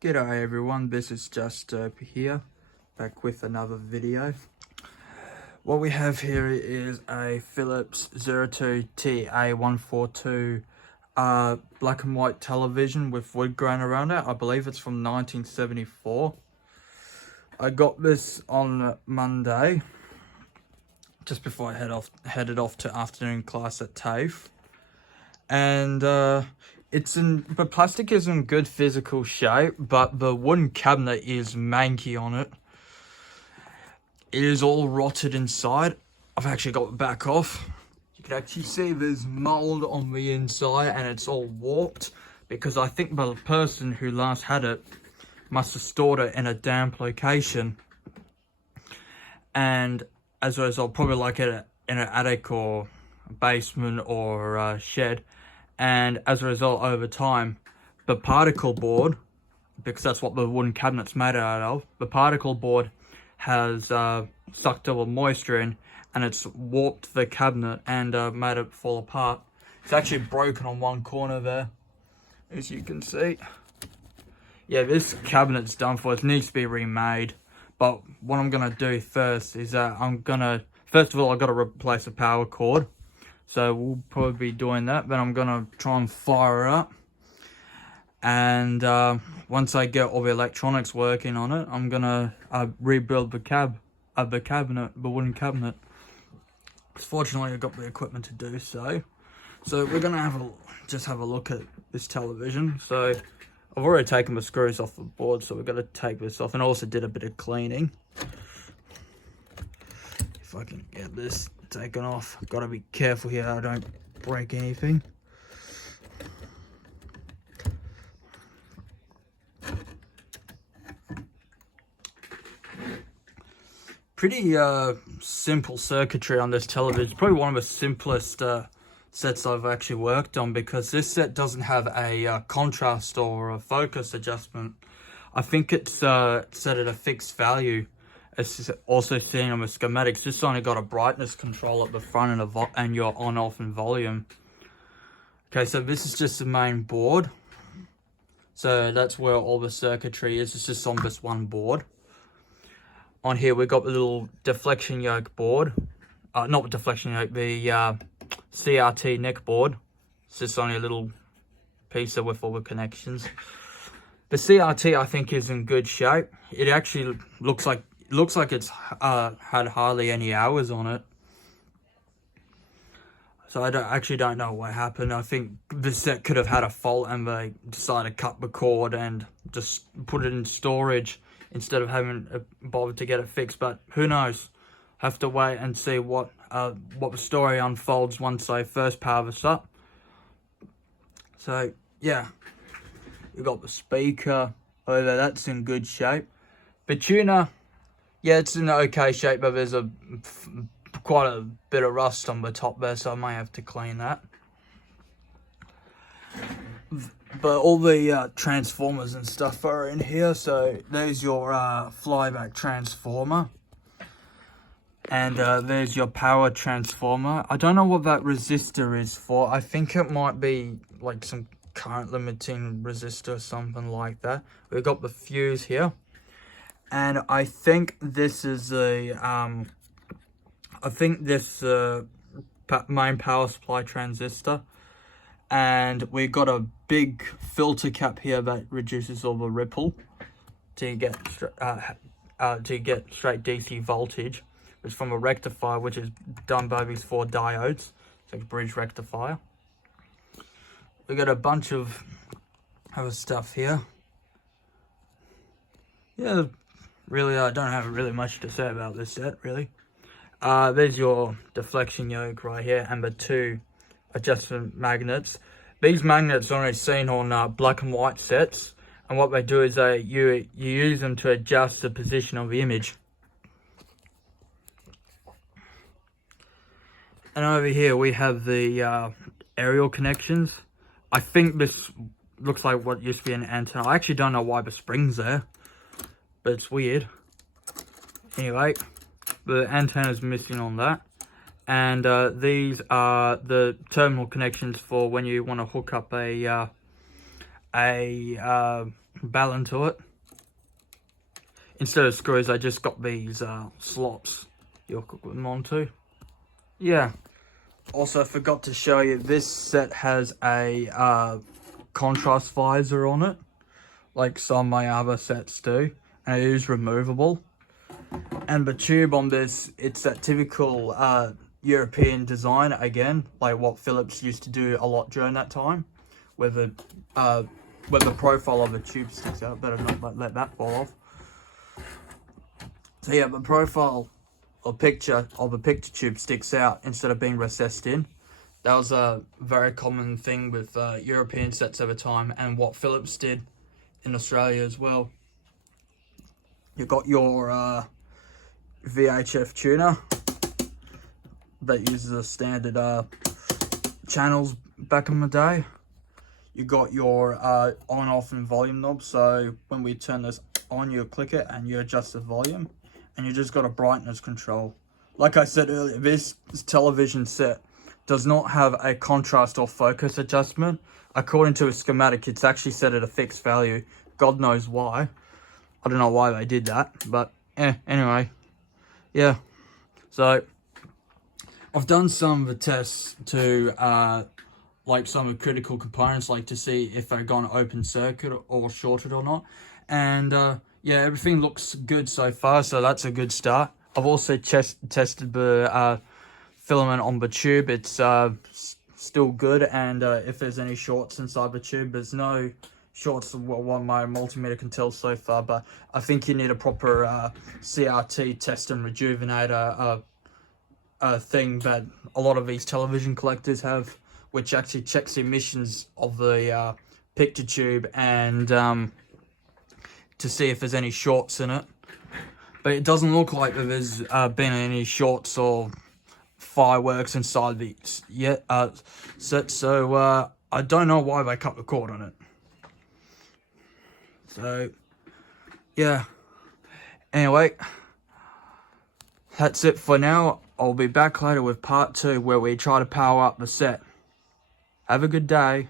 G'day everyone, this is Just here, back with another video. What we have here is a Philips 02TA142 black and white television with wood grain around it. I believe it's from 1974. I got this on Monday, just before I headed off to afternoon class at TAFE. And the plastic is in good physical shape, but the wooden cabinet is manky on it. It is all rotted inside. I've actually got the back off. You can actually see there's mould on the inside and it's all warped because I think the person who last had it must have stored it in a damp location. And as a result, probably like in an attic or basement or a shed. And as a result, over time, the particle board, because that's what the wooden cabinet's made out of, the particle board has sucked all the moisture in and it's warped the cabinet and made it fall apart. It's actually broken on one corner there, as you can see. Yeah, this cabinet's done for. It needs to be remade. But what I'm going to do first is first of all, I've got to replace the power cord. So we'll probably be doing that, but I'm gonna try and fire it up. And once I get all the electronics working on it, I'm gonna rebuild the the wooden cabinet. Fortunately, I got the equipment to do so. So we're gonna just have a look at this television. So I've already taken the screws off the board, so we're gonna take this off, and also did a bit of cleaning. If I can get this taken off. Gotta be careful here I don't break anything. Pretty simple circuitry on this television. It's probably one of the simplest sets I've actually worked on, because this set doesn't have a contrast or a focus adjustment. I think it's set at a fixed value. It's also seen on the schematics. This only got a brightness control at the front and your on-off and volume. Okay, so this is just the main board. So that's where all the circuitry is. It's just on this one board. On here, we've got the little deflection yoke board. Not the deflection yoke, the CRT neck board. It's just only a little piece with all the connections. The CRT, I think, is in good shape. It actually looks like it's had hardly any hours on it. So I actually don't know what happened. I think this set could have had a fault and they decided to cut the cord and just put it in storage instead of having bothered to get it fixed. But who knows? Have to wait and see what the story unfolds once they first power this up. So yeah, you got the speaker over there. That's in good shape. The tuner, yeah, it's in okay shape, but there's quite a bit of rust on the top there, so I may have to clean that. But all the transformers and stuff are in here. So there's your flyback transformer. And there's your power transformer. I don't know what that resistor is for. I think it might be like some current limiting resistor or something like that. We've got the fuse here. And I think this is main power supply transistor. And we've got a big filter cap here that reduces all the ripple to get straight DC voltage. It's from a rectifier, which is done by these 4 diodes. It's like a bridge rectifier. We've got a bunch of other stuff here. Yeah, really, I don't have really much to say about this set, really. There's your deflection yoke right here and the 2 adjustment magnets. These magnets are only seen on black and white sets, and what they do is you use them to adjust the position of the image. And over here we have the aerial connections. I think this looks like what used to be an antenna. I actually don't know why the spring's there, but it's weird. Anyway, the antenna's missing on that. And these are the terminal connections for when you want to hook up a bell into it. Instead of screws, I just got these slots you'll hook them onto. Yeah. Also forgot to show you, this set has a contrast visor on it, like some of my other sets do, and it is removable. And the tube on this, it's that typical European design again, like what Philips used to do a lot during that time, where the profile of the tube sticks out. Better not let that fall off. So yeah, the profile or picture of the picture tube sticks out instead of being recessed in. That was a very common thing with European sets over time, and what Philips did in Australia as well. You got your VHF tuner that uses the standard channels back in the day. You got your on, off, and volume knob, so when we turn this on, you click it and you adjust the volume, and you just got a brightness control. Like I said earlier, this television set does not have a contrast or focus adjustment. According to a schematic, it's actually set at a fixed value. God knows why. I don't know why they did that, but anyway, yeah. So I've done some of the tests to like some of the critical components, like to see if they're gone open circuit or shorted or not. And yeah, everything looks good so far, so that's a good start. I've also tested the filament on the tube. It's still good, and if there's any shorts inside the tube, there's no shorts of what my multimeter can tell so far, but I think you need a proper CRT test and rejuvenator thing that a lot of these television collectors have, which actually checks the emissions of the picture tube and to see if there's any shorts in it. But it doesn't look like there's been any shorts or fireworks inside the set, so I don't know why they cut the cord on it. So yeah, anyway, that's it for now. I'll be back later with part 2 where we try to power up the set. Have a good day.